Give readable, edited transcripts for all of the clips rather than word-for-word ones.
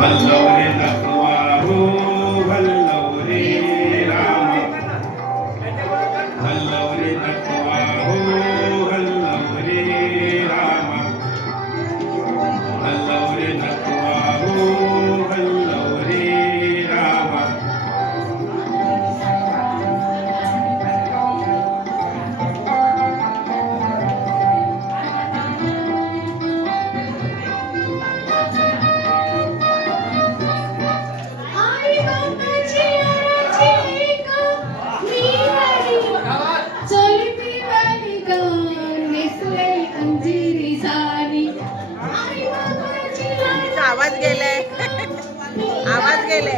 वल्लवरे नटवारो वल्लवरे राम वल्लवरे नटवारो वल्लवरे राम वल्लवरे नटवारो वल्लवरे राम आवाज गेले आवाज गेले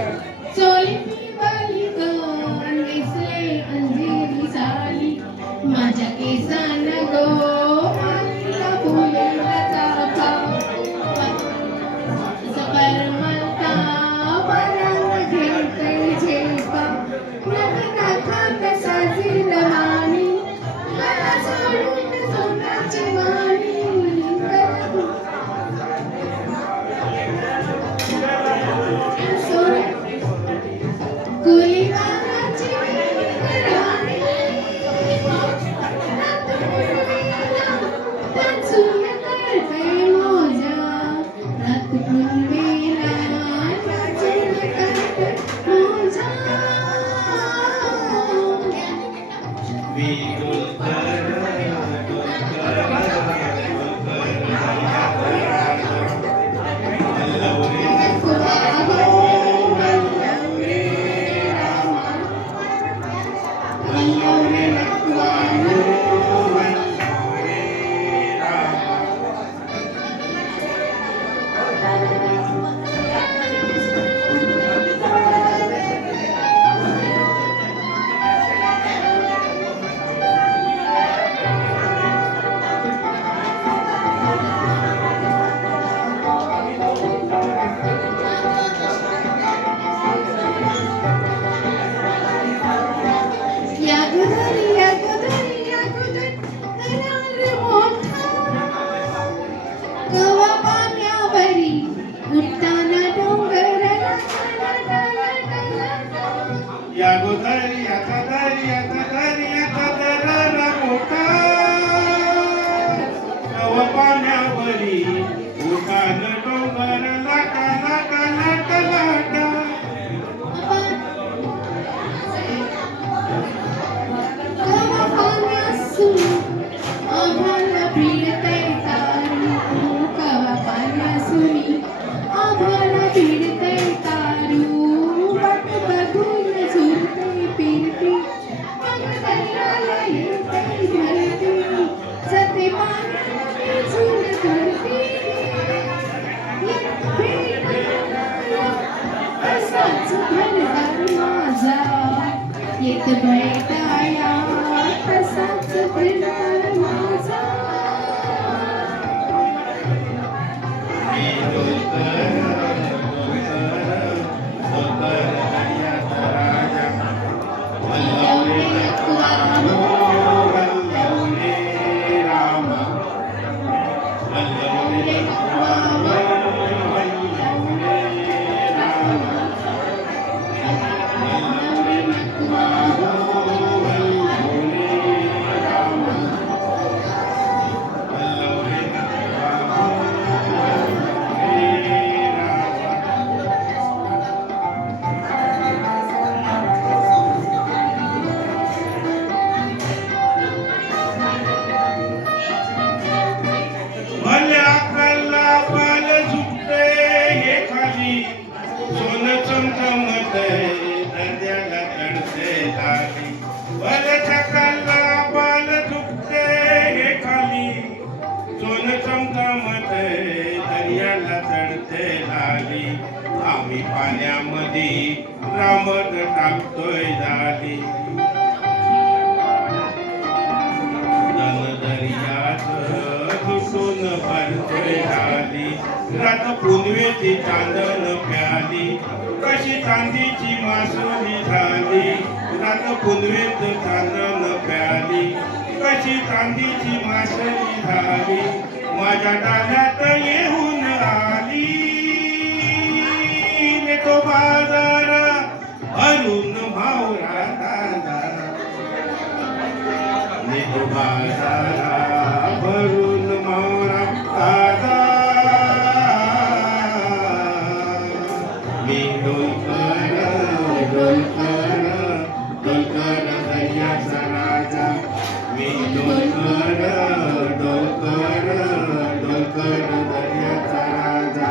माझ्या केसान गो फुलेला चाफा परमता परांग घेते झेपा नका खात साजी रहाणी मला सोडून सोनाची वाणी येत बैठाया तसाच फिरणार माझा आम्ही पाण्यामध्ये रामद टाकतोय झाली दरियात तुटून भरतोय झाली रात पुनवेची चांदण प्याली कशी चांदीची मासोली झाली रात पुनवेत चांदण प्याली कशी चांदीची मासोली झाली माझ्या डाल्यात येऊन आली बाजार भरून भावरा दादा नेतो बाजार भरून भावरा दादा मी डोलकर डोलकर डोलकर दर्याचा राजा मी डोलकर डोलकर डोलकर दर्याचा राजा